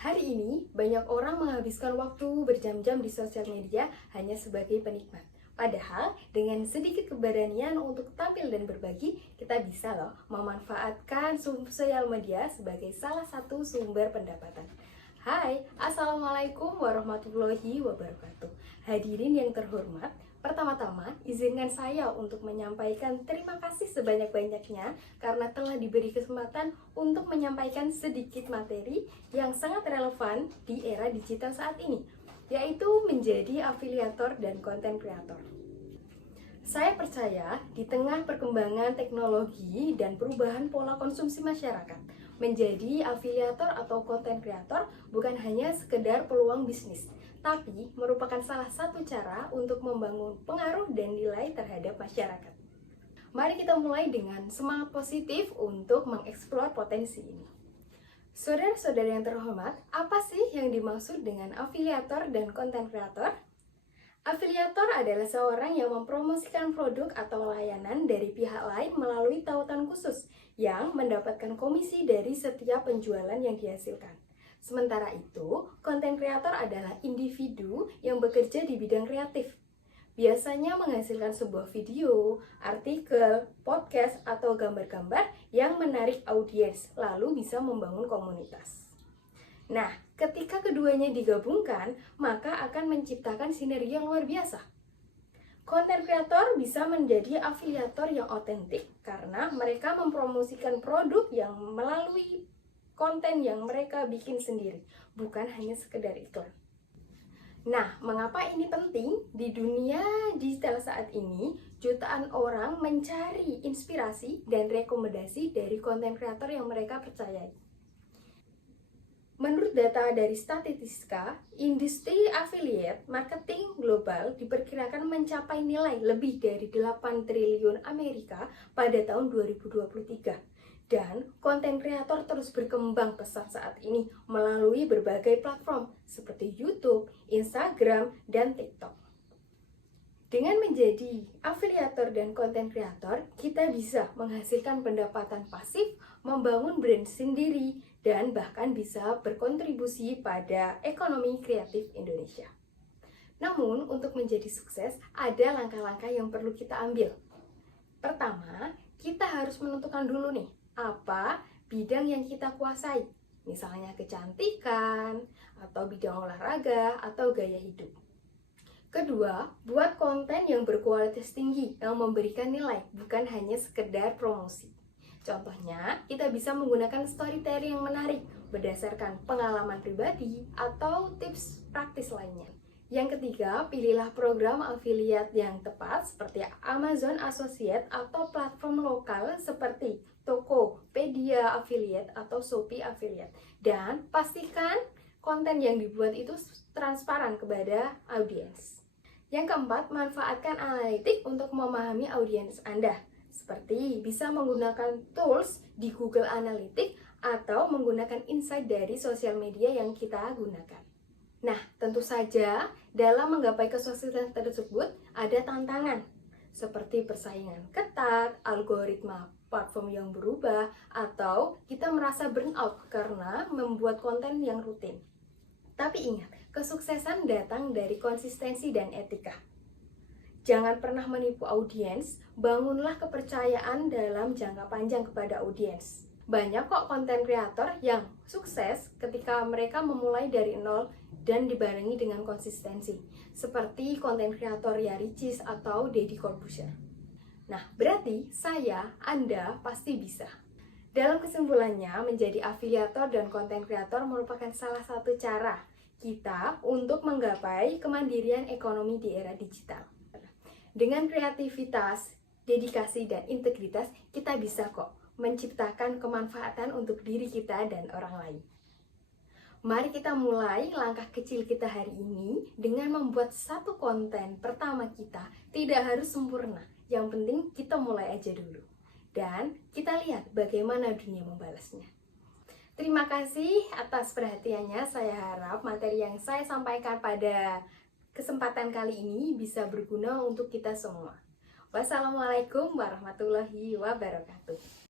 Hari ini, banyak orang menghabiskan waktu berjam-jam di sosial media hanya sebagai penikmat. Padahal, dengan sedikit keberanian untuk tampil dan berbagi, kita bisa loh memanfaatkan sosial media sebagai salah satu sumber pendapatan. Hai, Assalamualaikum warahmatullahi wabarakatuh. Hadirin yang terhormat, pertama-tama izinkan saya untuk menyampaikan terima kasih sebanyak-banyaknya karena telah diberi kesempatan untuk menyampaikan sedikit materi yang sangat relevan di era digital saat ini, yaitu menjadi afiliator dan konten kreator. Saya percaya di tengah perkembangan teknologi dan perubahan pola konsumsi masyarakat, menjadi afiliator atau konten kreator bukan hanya sekedar peluang bisnis, tapi merupakan salah satu cara untuk membangun pengaruh dan nilai terhadap masyarakat. Mari kita mulai dengan semangat positif untuk mengeksplor potensi ini. Saudara-saudara yang terhormat, apa sih yang dimaksud dengan afiliator dan konten kreator? Afiliator adalah seorang yang mempromosikan produk atau layanan dari pihak lain melalui tautan khusus yang mendapatkan komisi dari setiap penjualan yang dihasilkan. Sementara itu, konten kreator adalah individu yang bekerja di bidang kreatif. Biasanya menghasilkan sebuah video, artikel, podcast, atau gambar-gambar yang menarik audiens, lalu bisa membangun komunitas. Nah, ketika keduanya digabungkan, maka akan menciptakan sinergi yang luar biasa. Konten kreator bisa menjadi afiliator yang otentik karena mereka mempromosikan produk yang melalui konten yang mereka bikin sendiri, bukan hanya sekedar iklan. Nah, mengapa ini penting? Di dunia digital saat ini, jutaan orang mencari inspirasi dan rekomendasi dari konten kreator yang mereka percayai. Menurut data dari Statista, industri affiliate marketing global diperkirakan mencapai nilai lebih dari 8 triliun Amerika pada tahun 2023. Dan konten kreator terus berkembang pesat saat ini melalui berbagai platform seperti YouTube, Instagram, dan TikTok. Dengan menjadi afiliator dan konten kreator, kita bisa menghasilkan pendapatan pasif, membangun brand sendiri, dan bahkan bisa berkontribusi pada ekonomi kreatif Indonesia. Namun, untuk menjadi sukses, ada langkah-langkah yang perlu kita ambil. Pertama, kita harus menentukan dulu nih, apa bidang yang kita kuasai. Misalnya kecantikan, atau bidang olahraga, atau gaya hidup. Kedua, buat konten yang berkualitas tinggi, yang memberikan nilai, bukan hanya sekedar promosi. Contohnya, kita bisa menggunakan storytelling yang menarik berdasarkan pengalaman pribadi atau tips praktis lainnya. Yang ketiga, pilihlah program affiliate yang tepat seperti Amazon Associate atau platform lokal seperti Tokopedia Affiliate atau Shopee Affiliate. Dan pastikan konten yang dibuat itu transparan kepada audiens. Yang keempat, manfaatkan analitik untuk memahami audiens Anda. Seperti bisa menggunakan tools di Google Analytics atau menggunakan insight dari sosial media yang kita gunakan. Nah, tentu saja dalam menggapai kesuksesan tersebut ada tantangan seperti persaingan ketat, algoritma platform yang berubah, atau kita merasa burnout karena membuat konten yang rutin. Tapi ingat, kesuksesan datang dari konsistensi dan etika. Jangan pernah menipu audiens, bangunlah kepercayaan dalam jangka panjang kepada audiens. Banyak kok konten kreator yang sukses ketika mereka memulai dari nol dan dibarengi dengan konsistensi, seperti konten kreator Ricis atau Deddy Corbuzier. Nah, berarti Anda pasti bisa. Dalam kesimpulannya, menjadi afiliator dan konten kreator merupakan salah satu cara kita untuk menggapai kemandirian ekonomi di era digital. Dengan kreativitas, dedikasi, dan integritas, kita bisa kok menciptakan kemanfaatan untuk diri kita dan orang lain. Mari kita mulai langkah kecil kita hari ini dengan membuat satu konten pertama kita. Tidak harus sempurna, yang penting kita mulai aja dulu. Dan kita lihat bagaimana dunia membalasnya. Terima kasih atas perhatiannya. Saya harap materi yang saya sampaikan pada kesempatan kali ini bisa berguna untuk kita semua. Wassalamualaikum warahmatullahi wabarakatuh.